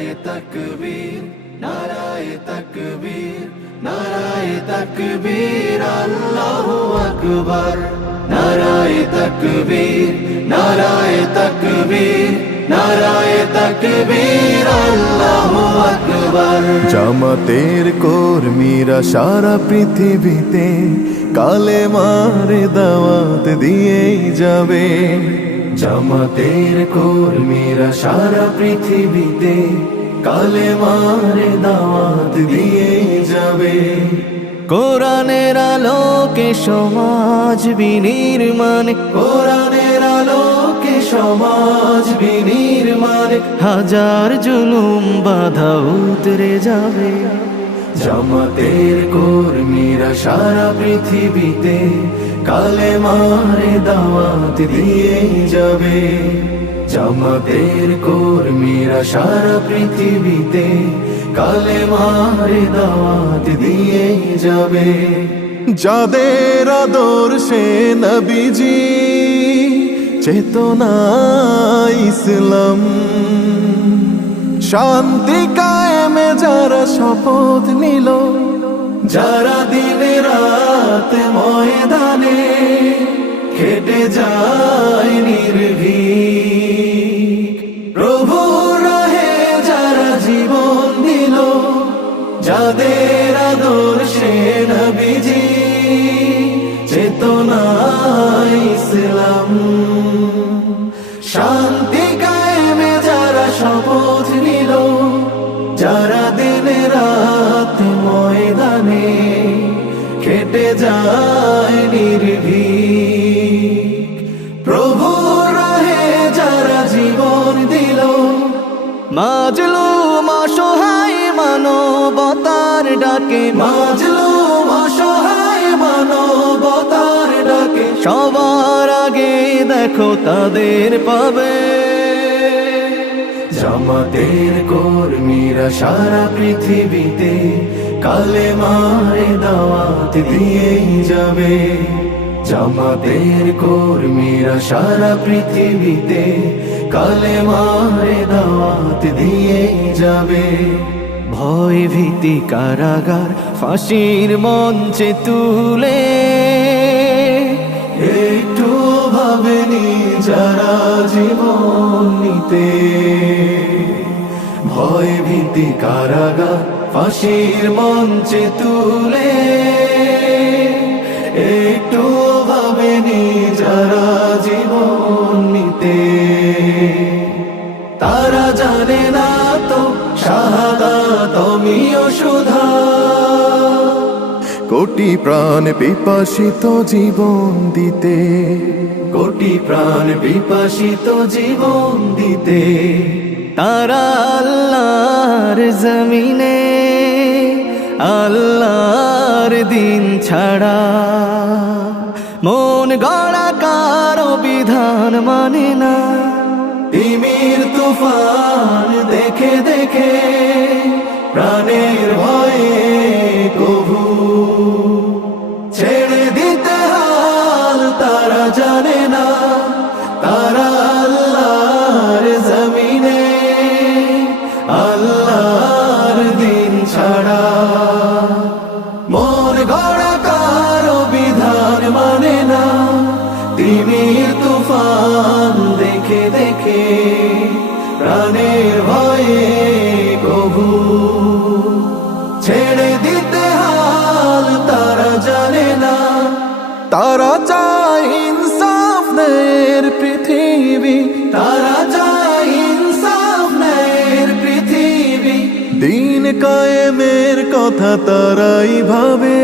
নারায়ে তাকবীর, নারায়ে তাকবীর, নারায়ে তাকবীর, আল্লাহু আকবার। নারায়ে তাকবীর, নারায়ে তাকবীর, নারায়ে তাকবীর, আল্লাহু আকবার। জামাতের কর্মীরা সারা পৃথিবীতে কালেমার দাওয়াত দিয়েই যাবে। জামাতের কর্মীরা সারা পৃথিবীতে কালেমার দাওয়াত দিয়েই যাবে। কোরআনের আলোকে সমাজ বিনির্মাণ, কোরআনের আলোকে সমাজ বিনির্মাণ, হাজার জুলুম বাধা উতরে যাবে। জামাতের কর্মীরা সারা পৃথিবীতে কালেমার দাওয়াত দিয়েই যাবে। জামাতের কর্মীরা সারা পৃথিবীতে কালেমার দাওয়াত দিয়েই যাবে। যাদের আদর্শে নবীজি চেতনা ইসলাম, শান্তি কায়েমে যারা শপথ নিল, যারা দিন রাত ময়দানে খেটে যায় নির্ভীক, প্রভুর রাহে যারা জীবন দিল, যাদের আদর্শে নবীজি চেতনা ইসলাম, শান্তি কায়েমে যারা শপথ নিল, যারা দিন রাত ময়দানে খেটে যায় নির্ভীক, প্রভুর রাহে যারা জীবন দিল, মাজলুম অসহায় মানবতার ডাকে, মাজলুম অসহায় মানবতার ডাকে, সবার আগে দেখো তাদের পাবে। জামাতের কর্মীরা সারা পৃথিবীতে কালেমার দাওয়াত দিয়েই যাবে। জামাতের কর্মীরা সারা পৃথিবীতে কালেমার দাওয়াত দিয়েই যাবে। ভয় ভীতি কারাগার ফাঁসির মঞ্চে তুলে, একটু ভাবেনি যারা জীবন নিতে, ভয় ভীতি কারাগার ফাঁসির মঞ্চে তুলে, একটু ভাবেনি যারা জীবন নিতে। তারা জানে না তো শাহাদাত আমিও সুধা, কোটি প্রাণ পিপাসিত জীবন দিতে, কোটি প্রাণ বিপাসিত জীবন দিতে। তারা আল্লাহর জমিনে আল্লাহর দিন ছাড়া মন গড়া কারো বিধান মানে না। তিমির তুফান দেখে দেখে প্রাণের ভয়ে কভু ছেড়ে দিতে হাল তারা জানে না। তারা আল্লাহর জমিনে আল্লাহর দিন ছাড়া মন গড়া কারো বিধান মানে না। তিমির তুফান দেখে দেখে প্রাণের ভয়ে কভু ছেড়ে দিতে হাল তারা জানে না। তারা চায় ইনসাফ ন্যায়ের পৃথিবী, তারা চায় ইনসাফ ন্যায়ের পৃথিবী, দিন কায়েমের কথা তারাই ভাবে।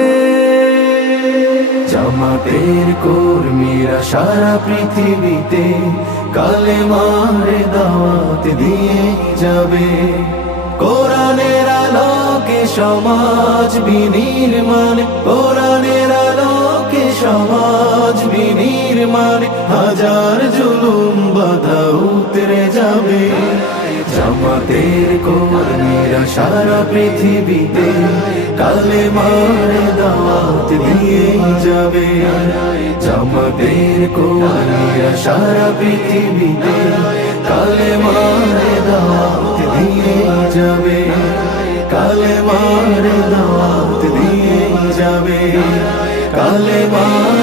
জামাতের কর্মীরা সারা পৃথিবীতে কালেমার দাওয়াত দিয়ে যাবে। কোরআনের আলোকে সমাজ বিনির্মাণ, কোরআনের আলোকে সমাজ বিনির্মাণ, হাজার জুলুম বাধা উতরে যাবে। জামাতের কর্মীরা সারা পৃথিবীতে কালেমার দাওয়াত দিয়ে যাবে। জামাতের কর্মীরা সারা পৃথিবীতে কালেমার দাওয়াত দিয়ে যাবে, কালেমার দাওয়াত দিয়ে যাবে, কালেমার